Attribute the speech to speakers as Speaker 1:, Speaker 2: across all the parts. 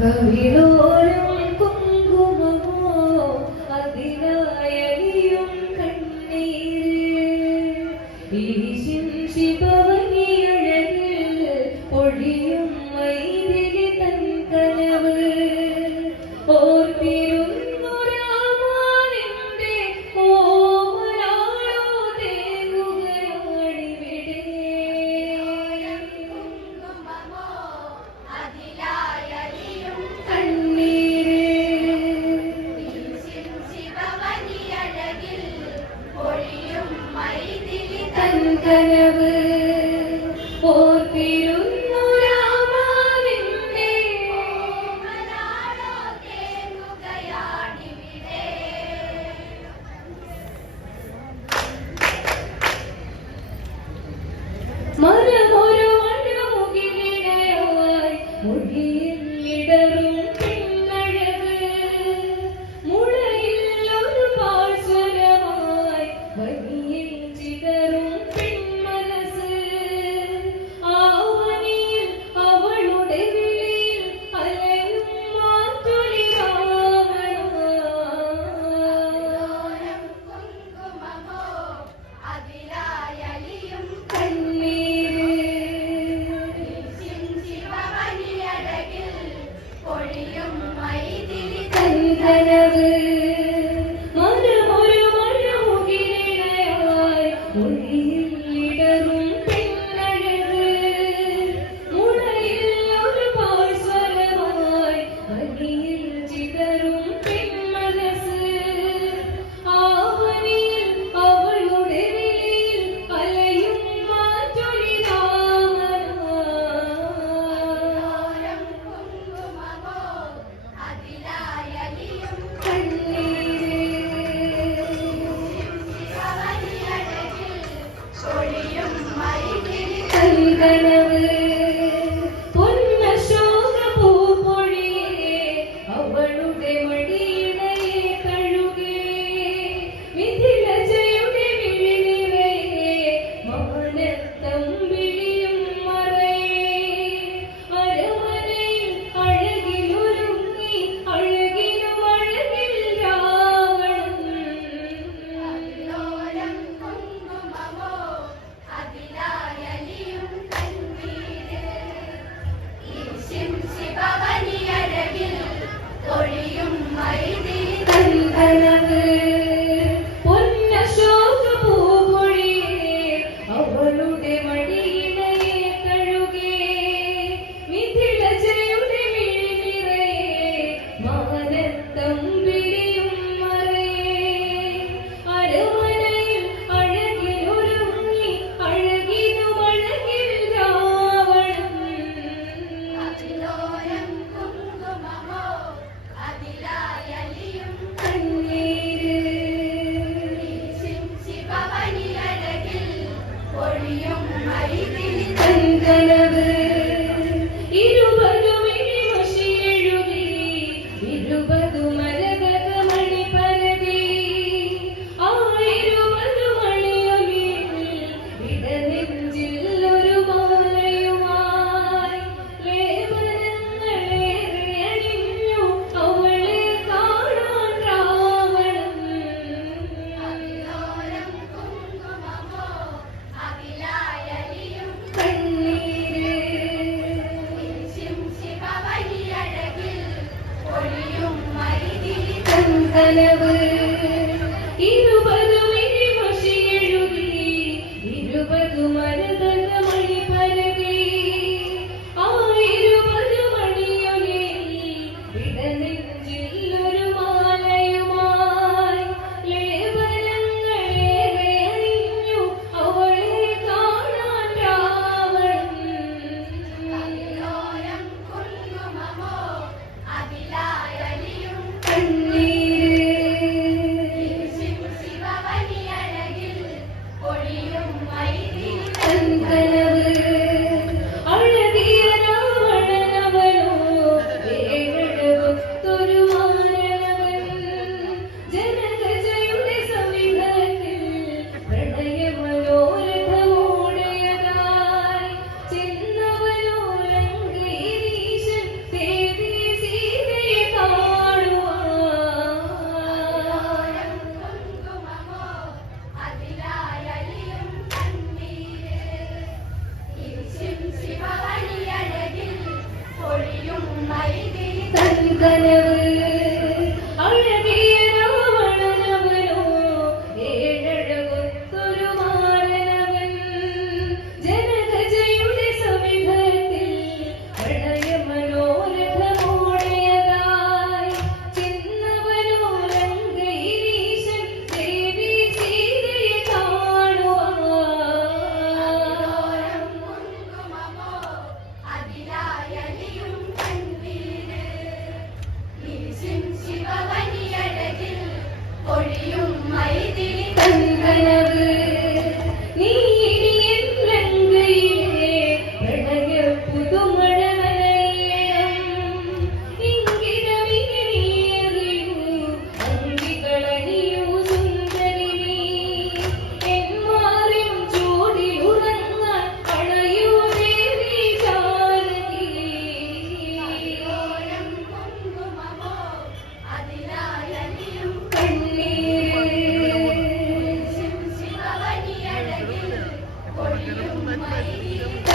Speaker 1: कभी
Speaker 2: கனவு Yeah.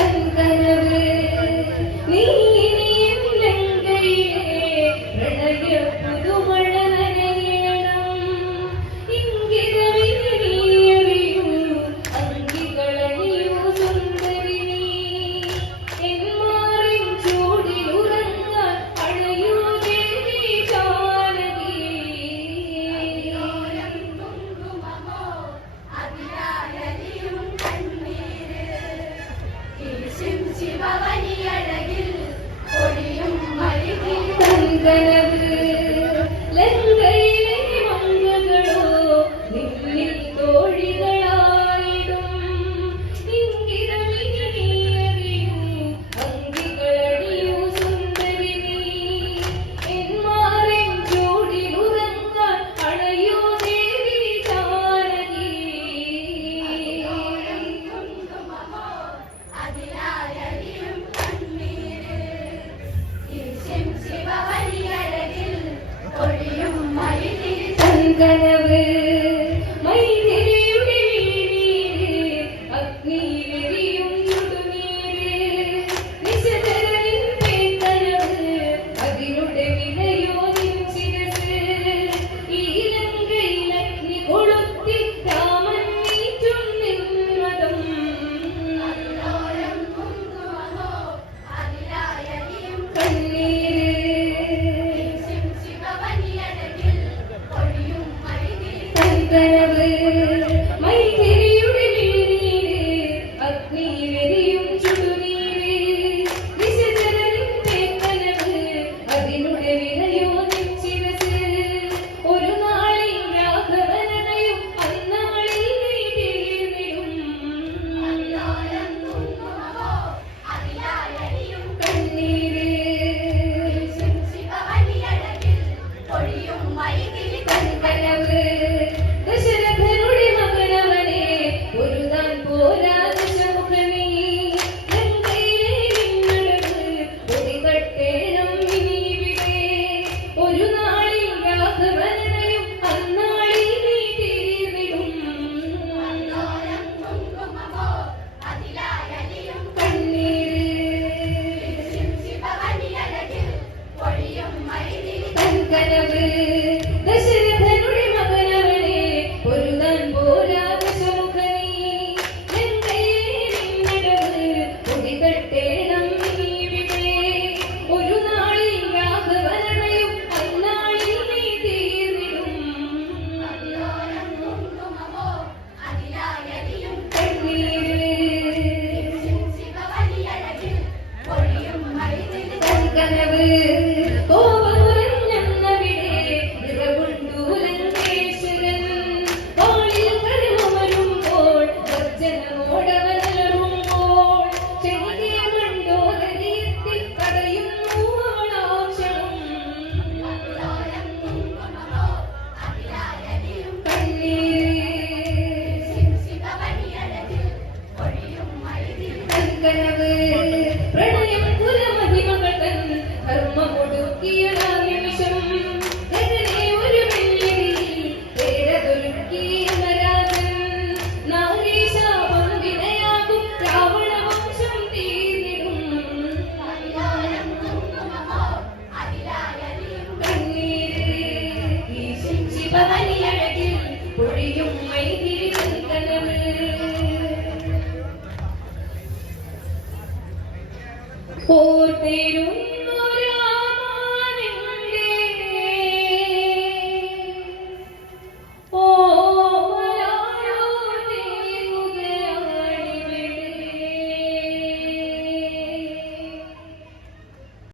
Speaker 1: cordero